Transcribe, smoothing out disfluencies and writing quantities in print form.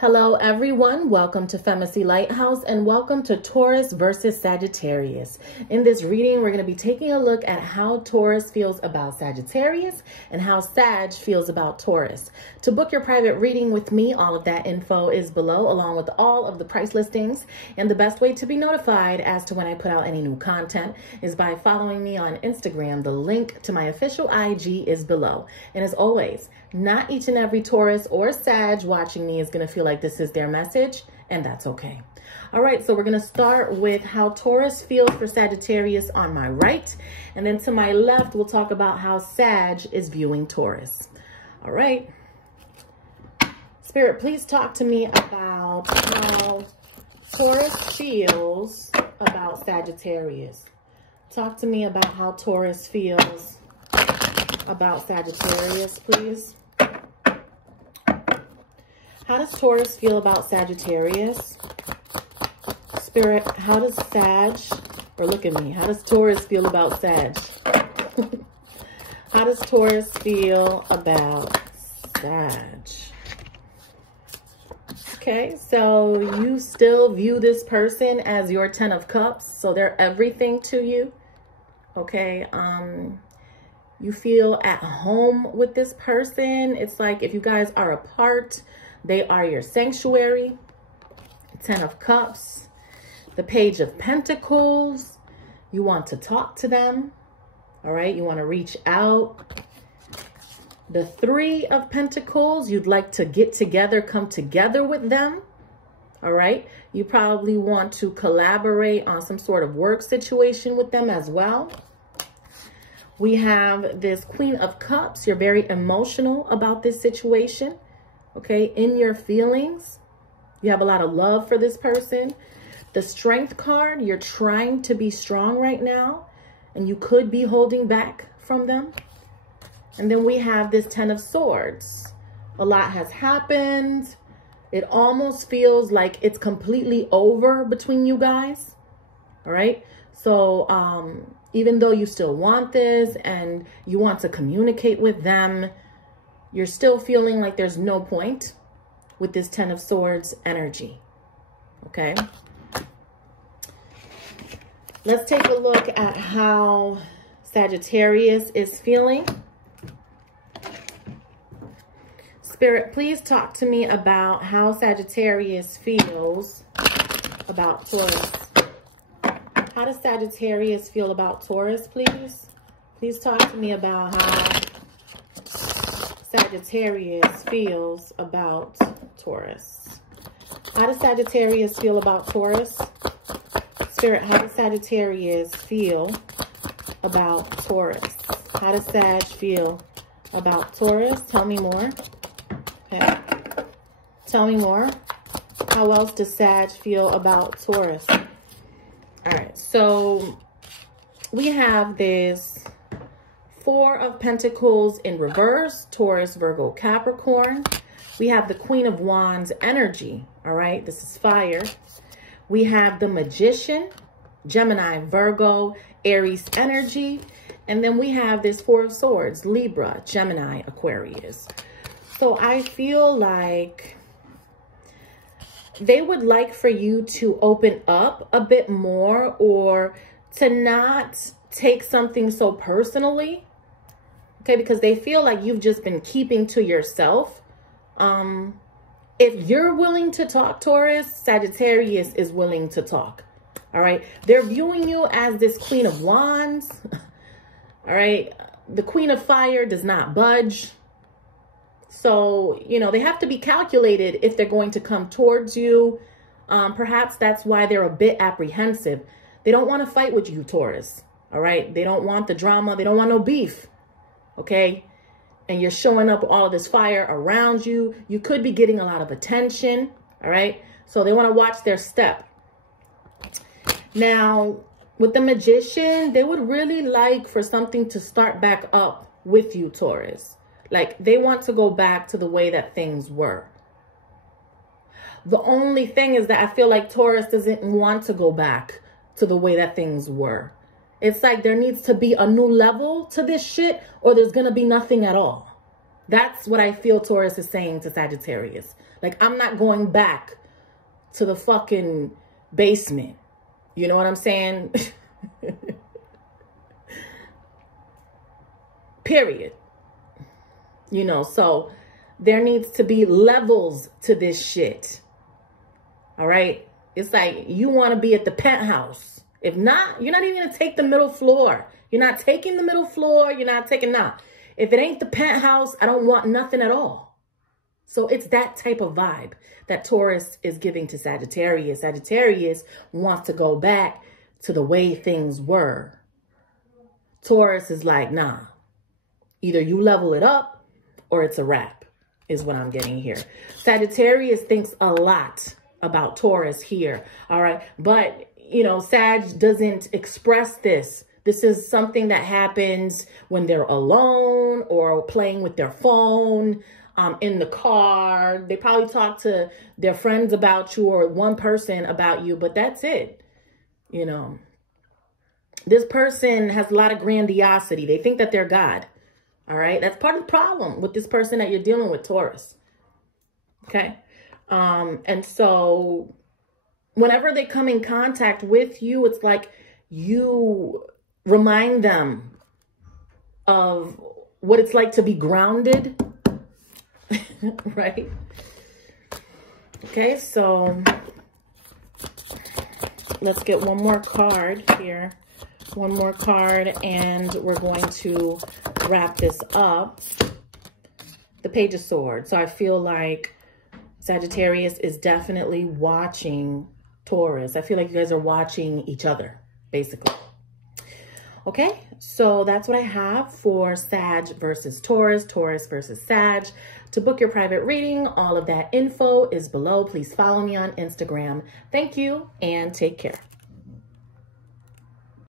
Hello everyone, welcome to FEMACY'S Lighthouse and welcome to Taurus versus Sagittarius. In this reading, we're going to be taking a look at how Taurus feels about Sagittarius and how Sag feels about Taurus. To book your private reading with me, all of that info is below along with all of the price listings. And the best way to be notified as to when I put out any new content is by following me on Instagram. The link to my official IG is below. And as always, not each and every Taurus or Sag watching me is going to feel like this is their message, and that's okay. All right, so we're going to start with how Taurus feels for Sagittarius on my right, and then to my left, we'll talk about how Sag is viewing Taurus. All right. Spirit, please talk to me about how Taurus feels about Sagittarius. Talk to me about how Taurus feels about Sagittarius, please. How does Taurus feel about Sagittarius? Spirit, how does Sag, or look at me, how does Taurus feel about Sag? How does Taurus feel about Sag? Okay, so you still view this person as your 10 of Cups, so they're everything to you. Okay, you feel at home with this person. It's like if you guys are apart, they are your sanctuary. 10 of Cups, the Page of Pentacles. You want to talk to them. All right, you want to reach out. The 3 of Pentacles, you'd like to get together, come together with them. All right, you probably want to collaborate on some sort of work situation with them as well. We have this Queen of Cups. You're very emotional about this situation. Okay, in your feelings, you have a lot of love for this person. The Strength card, you're trying to be strong right now, and you could be holding back from them. And then we have this 10 of Swords. A lot has happened. It almost feels like it's completely over between you guys. All right, so even though you still want this and you want to communicate with them, you're still feeling like there's no point with this 10 of Swords energy. Okay. Let's take a look at how Sagittarius is feeling. Spirit, please talk to me about how Sagittarius feels about Taurus. How does Sagittarius feel about Taurus, please? Please talk to me about how Sagittarius feels about Taurus. How does Sagittarius feel about Taurus? Spirit, how does Sagittarius feel about Taurus? How does Sag feel about Taurus? Tell me more. Okay. Tell me more. How else does Sag feel about Taurus? All right, so we have this 4 of Pentacles in reverse, Taurus, Virgo, Capricorn. We have the Queen of Wands energy, all right? This is fire. We have the Magician, Gemini, Virgo, Aries energy. And then we have this 4 of Swords, Libra, Gemini, Aquarius. So I feel like they would like for you to open up a bit more or to not take something so personally. Okay, because they feel like you've just been keeping to yourself. If you're willing to talk, Taurus, Sagittarius is willing to talk. All right. They're viewing you as this Queen of Wands. All right. The Queen of Fire does not budge. So, you know, they have to be calculated if they're going to come towards you. Perhaps that's why they're a bit apprehensive. They don't want to fight with you, Taurus. All right. They don't want the drama. They don't want no beef. Okay. And you're showing up all of this fire around you. You could be getting a lot of attention. All right. So they want to watch their step. Now, with the Magician, they would really like for something to start back up with you, Taurus. Like they want to go back to the way that things were. The only thing is that I feel like Taurus doesn't want to go back to the way that things were. It's like there needs to be a new level to this shit or there's going to be nothing at all. That's what I feel Taurus is saying to Sagittarius. Like, I'm not going back to the fucking basement. You know what I'm saying? Period. You know, so there needs to be levels to this shit. All right? It's like you want to be at the penthouse. If not, you're not even going to take the middle floor. You're not taking the middle floor. You're not taking that. If it ain't the penthouse, I don't want nothing at all. So it's that type of vibe that Taurus is giving to Sagittarius. Sagittarius wants to go back to the way things were. Taurus is like, nah. Either you level it up or it's a wrap, is what I'm getting here. Sagittarius thinks a lot about Taurus here, all right? But, you know, Sag doesn't express this. This is something that happens when they're alone or playing with their phone, in the car. They probably talk to their friends about you or one person about you, but that's it, you know. This person has a lot of grandiosity. They think that they're God. All right. That's part of the problem with this person that you're dealing with, Taurus. Okay. And so whenever they come in contact with you, it's like you remind them of what it's like to be grounded. Right. Okay. So let's get one more card here. One more card, and we're going to wrap this up. The Page of Swords. So I feel like Sagittarius is definitely watching Taurus. I feel like you guys are watching each other, basically. Okay, so that's what I have for Sag versus Taurus, Taurus versus Sag. To book your private reading, all of that info is below. Please follow me on Instagram. Thank you, and take care.